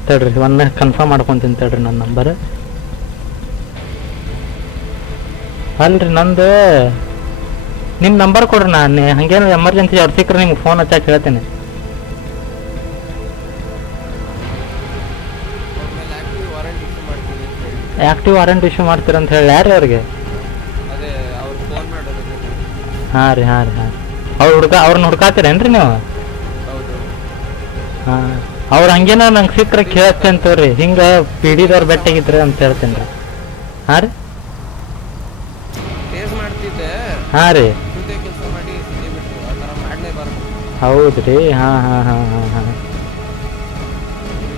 ತಡ್ರಿ ಒಂದ್ ಕನ್ಫರ್ಮ್ ಮಾಡ್ಕೊಂತೀನಿ ತಡ್ರಿ ನನ್ನ ನಂಬರ್ ಅಲ್ರಿ ನಂದು ನಿಮ್ಮ ನಂಬರ್ ಕೊಡ್ರಿ ನಾನು ಹಂಗೇನು ಎಮರ್ಜೆನ್ಸಿ ಅವ್ರು ಸಿಕ್ಕರೆ ನಿಮ್ಗೆ ಫೋನ್ ಹಚ್ಚಾಕ ಹೇಳ್ತೇನೆ ಆ್ಯಕ್ಟಿವ್ ಆಕ್ಟಿವ್ ವಾರಂಟಿ ಇಶ್ಯೂ ಮಾಡ್ತೀರಂತ ಹೇಳಿ. ಯಾರು ಅವ್ರಿಗೆ? ಹಾಂ ರೀ ಹಾಂ ರೀ ಹಾಂ ಅವ್ರು ಹುಡ್ಕ ಅವ್ರನ್ನ ಹುಡ್ಕಾತೀರೇನ್ರಿ ನೀವು? ಹಾಂ ಅವ್ರು ಹಂಗೇನ ನಂಗೆ ಸಿಕ್ಕರೆ ಕೇಳ್ತೇನೆ ತೋರಿ ಹಿಂಗೆ ಪಿಡಿದವ್ರು ಬೆಟ್ಟಾಗಿದ್ರೆ ಅಂತ ಹೇಳ್ತೇನೆ ರೀ ಹಾಂ ರೀ? ಹಾಂ ರೀ. ಜೊತೆ ಕೆಲಸ ಮಾಡಿ ಸುದ್ದಿ ಆ ಥರ ಮಾಡಲೇಬಾರ್ದು. ಹೌದು ರೀ ಹಾಂ ಹಾಂ ಹಾಂ ಹಾಂ ಹಾಂ.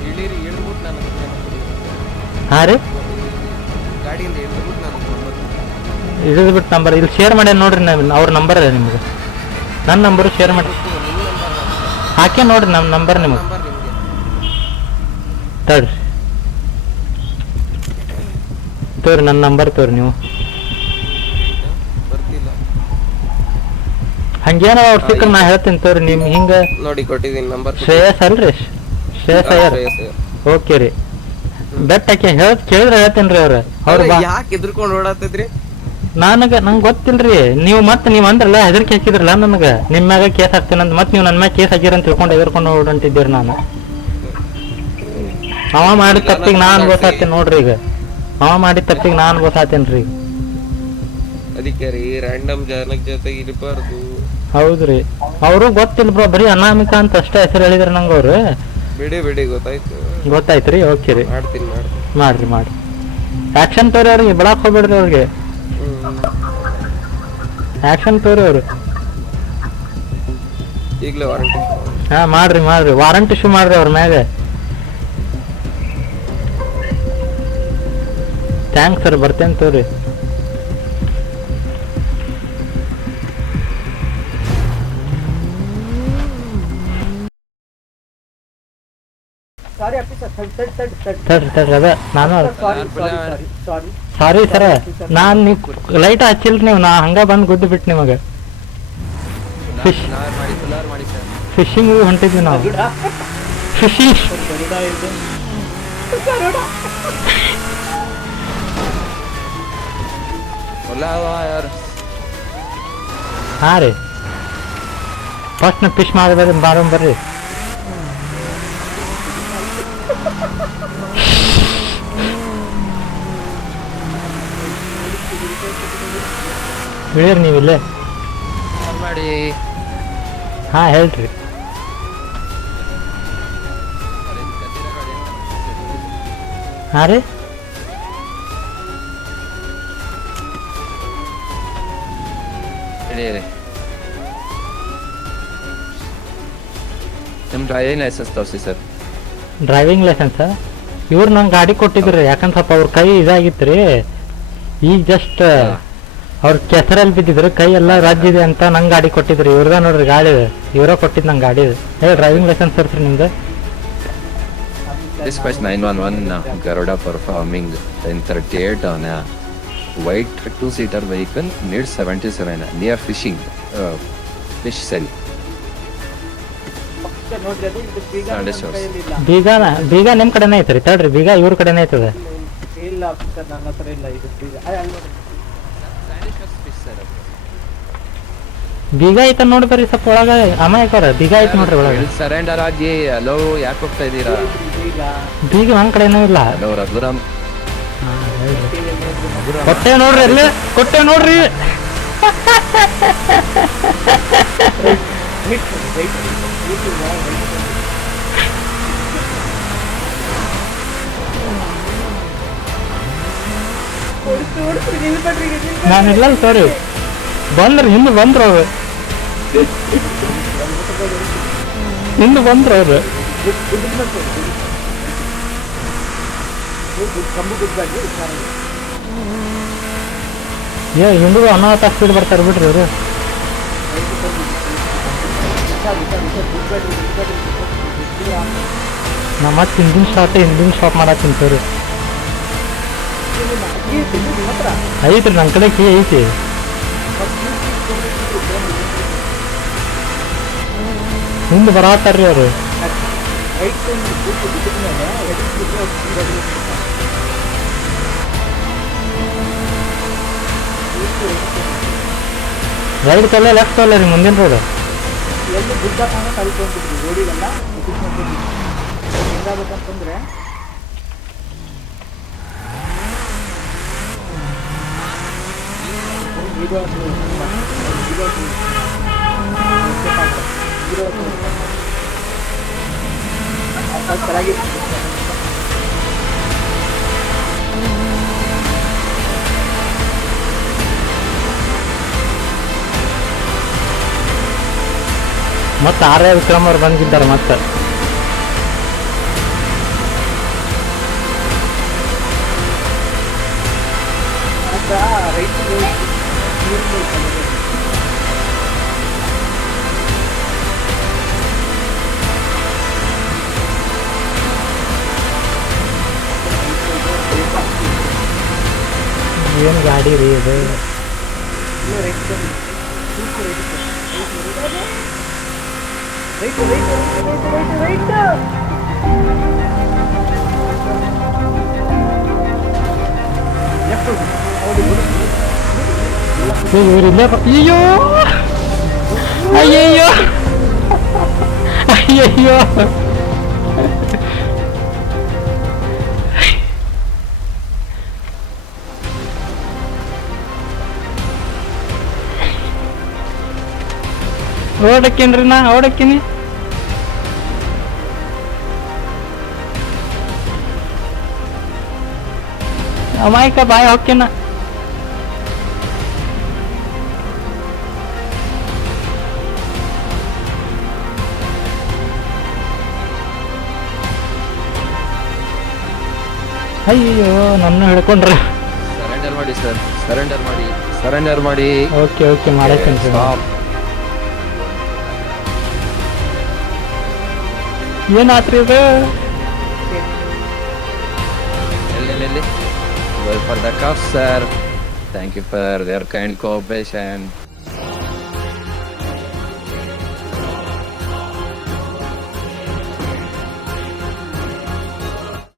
ಇಳೀರಿ ಇಳಿದ್ಬಿಟ್ಟು ನಾನು ಹಾಂ ರೀ. ಗಾಡಿಯಿಂದ ಇಳಿದ್ಬಿಟ್ಟು ನಾನು ನಂಬರ್ ಇಲ್ಲಿ ಶೇರ್ ಮಾಡ್ಯಾನ ನೋಡ್ರಿ ನಾನು ಅವ್ರ ನಂಬರ್ ನಿಮ್ಗೆ. ನನ್ನ ನಂಬರು ಶೇರ್ ಮಾಡಿ. ನಿಮ್ಮ ಹಾಕೇ ನೋಡ್ರಿ ನಮ್ಮ ನಂಬರ್ ನಿಮಗೆ. ತಡ್ರಿ. ತೋರಿ ನನ್ನ ನಂಬರ್ ತೋರಿ ನೀವು. ಹಂಗೇನೋ ಅವ್ರ ಸಿಕ್ಕ ನಾ ಹೇಳ್ತೀನಿ ತೋರಿ ನಿಮ್ ಹಿಂಗ ನೋಡಿ ಕೊಟ್ಟಿದ್ದೀನಿ ನಂಬರ್ ಶ್ರೇಯಸ್ ಅಲ್ರಿ? ಶ್ರೇಯಸ್ ಅಯ್ಯರ್? ಓಕೆ ರೀ. ಬೆಟ್ ಹಾಕಿ ಹೇಳ ಕೇಳಿದ್ರೆ ಹೇಳ್ತೇನ್ರಿ ರೀ ಅವ್ರು ಅವ್ರು ಯಾಕೆ ಎದ್ರಕೊಂಡು ಓಡಾತಿದ್ರಿ ನನಗೆ ನಂಗೆ ಗೊತ್ತಿಲ್ರಿ. ನೀವು ಮತ್ತೆ ನೀವು ಅಂದ್ರಲ್ಲ ಹೆದರಿಕೆ ಹಾಕಿದ್ರಲ್ಲ ನನಗೆ. ನಿಮ್ಮ ಮ್ಯಾಗ ಕೇಸ್ ಹಾಕ್ತೀನಿ ಅಂತ ಮತ್ತೆ ನೀವು ನನ್ನ ಮ್ಯಾಗ ಕೇಸ್ ಹಾಕಿರ ಅಂತ ತಿಳ್ಕೊಂಡು ಎದುರ್ಕೊಂಡು ಓಡಂಟಿದ್ದೀರಿ ನಾನು. ಅವ ಮಾಡಿದ ತಪ್ಪಿಗೆ ನಾನು ಗೊತ್ತಾಗ್ತೀನಿ ನೋಡ್ರಿ ಈಗ. ಅವ ಮಾಡಿದ ತಪ್ಪಿಗೆ ನಾನು ಗೊತ್ತಾಗ್ತೀನಿ ರೀ. ಅದಕ್ಕೆ ರೀ ರ್ಯಾಂಡಮ್ ಜನಕ್ಕೆ ಜೊತೆಗೆ ಇರಬಾರ್ದು. ಹೌದ್ರಿ. ಅವರು ಗೊತ್ತಿಲ್ಲ ಬ್ರೋ ಬರೀ ಅನಾಮಿಕ ಅಂತ ಅಷ್ಟೇ ಹೆಸರು ಹೇಳಿದ್ರ ನಂಗೆ ಅವ್ರು ಬಿಡಿ ಬಿಡಿ ಗೊತ್ತಾಯ್ತು. ಗೊತ್ತಾಯ್ತ್ರಿ ಓಕೆ ರೀ. ಮಾಡ್ತೀನಿ ಮಾಡ್ತೀನಿ. ಮಾಡ್ರಿ ಮಾಡ್ರಿ. ಆಕ್ಷನ್ ತೋರಿ ಅವ್ರಿಗೆ ಬಿಡಾಕ್ ಹೋಗ್ಬೇಡ್ರಿ ಅವ್ರಿಗೆ. ಆಕ್ಷನ್ ತೋರಿ ಅವ್ರು. ಈಗಲೇ ವಾರಂಟಿ ಹಾ ಮಾಡ್ರಿ ಮಾಡ್ರಿ. ವಾರಂಟ್ ಇಶ್ಯೂ ಮಾಡ್ರಿ ಅವ್ರ ಮ್ಯಾಗ. ಥ್ಯಾಂಕ್ಸ್ ಸರ್ ಬರ್ತೇನೆ ತೋರಿ. ಸಾರಿ ಆಫೀಸರ್ ತಡ್ ತಡ್ ತಡ್ ತಡ್ ತಡ್ರಿ ತಡ್ರಿ ಅದ. ನಾನು ಸಾರಿ ಸಾರಿ ಸಾರಿ ಸಾರಿ ಸರ ನಾನು ನೀವು ಲೈಟ್ ಹಚ್ಚಿಲ್ರಿ ನೀವು ನಾ ಹಂಗ ಬಂದು ಗುದ್ದು ಬಿಟ್ಟು ನಿಮಗೆ. ಫಿಶ್ ಸರ್ ಫಿಶಿಂಗ್ ಹೊಂಟಿದ್ವಿ ನಾವು. ಫಿಶಿಂಗ್ ಹಾ ರೀ. ಫಸ್ಟ್ ಫಿಶ್ ಮಾಡಿದ್ರೆ ಬಾರಂ ಬರ್ರಿ. ಇಳಿರಿ ನೀವು ಇಲ್ಲೇ. ಮಾಡಿ. ಹಾಂ ಹೇಳ್ರಿ. ಹಾಂ ರೀ. ನಿಮ್ಮ ಡ್ರೈವಿಂಗ್ ಲೈಸೆನ್ಸ್ ತೋರಿಸಿ ಸರ್. ಡ್ರೈವಿಂಗ್ ಲೈಸೆನ್ಸ್ ಇವ್ರು ನಂಗೆ ಗಾಡಿ ಕೊಟ್ಟಿದ್ರಿ ಯಾಕಂದ್ರೆ ಸ್ವಲ್ಪ ಅವ್ರ ಕೈ ಇದಾಗಿತ್ತು ರೀ ಈಗ ಜಸ್ಟ್ ಅವ್ರ ಕೆಸರಲ್ಲಿ ಬಿದ್ದಿದ್ರು ಕೈ ಎಲ್ಲ ರಜ್ಜಿದೆ ಅಂತ ನಂಗೆ ಗಾಡಿ ಕೊಟ್ಟಿದ್ರು. ಇವ್ರದ ನೋಡ್ರಿ ಗಾಡಿ ಇವರೇ ಕೊಟ್ಟಿದ್ದು ನಂಗೆ ಗಾಡಿ ಹೇಳಿ ಡ್ರೈವಿಂಗ್ ಲೈಸೆನ್ಸ್ ತೋರಿಸ್ರಿ ನಿಮ್ದು. Dispatch 911 uh, Garuda performing in 38 on a white two-seater vehicle near 77 near fishing uh, fish cell. ಇದು ಬೀಗ ಬೀಗ ನಿಮ್ಮ ಕಡೆನೇ ಐತ್ರಿ ತಡ್ರಿ ಬೀಗ ಇವ್ರ ಕಡೆನೇ ಐತದ. ಇಲ್ಲ ಸರ್ ನನ್ನ ಹತ್ರ ಇಲ್ಲ ಇದು ಬೀಗ ಆ, ಅಲ್ಲಿ ನೋಡಿ. ಬೀಗ ಐತ ನೋಡಿ ಬರ್ರಿ ಸ್ವಲ್ಪ ಒಳಗ ಅಮಾಯಕವ್ರ ಬೀಗ ಐತ್ ನೋಡ್ರಿ ಒಳಗ. ಸರೆಂಡರ್ ಆಗಿ ಹಲೋ ಯಾಕೆ ಹೋಗ್ತಾ ಇದ್ದೀರಾ? ಬೀಗ ನಮ್ಮ ಕಡೆ ಕಡೆನೂ ಇಲ್ಲ. ಹಲೋ ರಘುರಾಮ್ ಕೊಟ್ಟೆ ನೋಡ್ರಿ ಅಲ್ಲಿ ಕೊಟ್ಟೆ ನೋಡ್ರಿ. ನಾನು ಇಲ್ಲ ಸಾರಿ ಬಂದ್ರಿ ಹಿಂದೆ ಬಂದ್ರ ಅವ್ರು. ಹಿಂದೆ ಬಂದ್ರ ಅವ್ರು. ಏ, ಹಿಂದೂ ಅನಾಹುತ ಸ್ಪೀಡ್ ಬರ್ತಾರೆ ಬಿಡ್ರಿ ಅವರು. ನಾ ಮತ್ತೆ ಹಿಂದಿನ ಶಾರ್ಟ್, ಹಿಂದಿನ ಶಾಪ್ ಮಾಡತ್ತೀನಿ ಸರಿ ಐತ್ರಿ ನನ್ನ ಕಡೆ ಕೀ ಐತಿ. ಹಿಂದೆ ಬರತ್ತಾರ್ರಿ ಅವರು ರೈಟ್ ಸೈಡ್ ಕೂತು ಬಿಟ್ಟಿದ್ಮೇಲೆ ಎಡಕ್ಕೆ ಬಿಟ್ಟರೆ ಹೋಗ್ತಿರೋದು. ರೈಟ್ ಕಲ್ಲ ಲೆಫ್ಟ್ ಕಲ್ಲ ರೀ ಮುಂದಿನ ರೋಡ್ ಎಲ್ಲಿ ಬುದ್ಧ ಕಾಣ ಕಲ್ತ್ಕೊಂಡ್ಬಿಟ್ವಿ ರೋಡಿಗೆಲ್ಲ ಮುಗಿಸ್ಕೊಂಡ್ಬಿಟ್ವಿ ಹೆಂಗಾಗಬೇಕಂತಂದ್ರೆ ಇದು ಒಂದು ಇದು ಒಂದು ಇದು ಒಂದು ಅದು ಚೆನ್ನಾಗಿತ್ತು ಮತ್ತೆ ಆರ್ಯ ವಿಕ್ರಮ್ ಅವ್ರು ಬಂದಿದ್ದಾರೆ ಮತ್ತೆ. ಅಂತ ರೈತರು ಹೌದು, ಬಿಡು. ಇವ್ರು ಇಲ್ಲೇ ಬ- ಅಯ್ಯೋ ಅಯ್ಯಯ್ಯೋ ಅಯ್ಯಯ್ಯೋ ಓಡಕ್ಕೇನ್ರಿ ನಾ? ಓಡಕ್ಕೀನಿ ಅಮಾಯಕ ಬಾಯ್ ಹೊಕ್ಕೇನ. ಅಯ್ಯೋ ನನ್ನ ಹಿಡ್ಕೊಂಡ್ರೆ. ಸರೆಂಡರ್ ಮಾಡಿ ಸರ್. ಸರೆಂಡರ್ ಮಾಡಿ. ಸರೆಂಡರ್ ಮಾಡಿ. ಓಕೆ ಓಕೆ ಮಾಡಕ್ಕಂತ ಏನಾತ್ರಿ ಇದು? ಎಲ್ಲಿ ಎಲ್ಲಿ well for the cuff sir thank you for their kind cooperation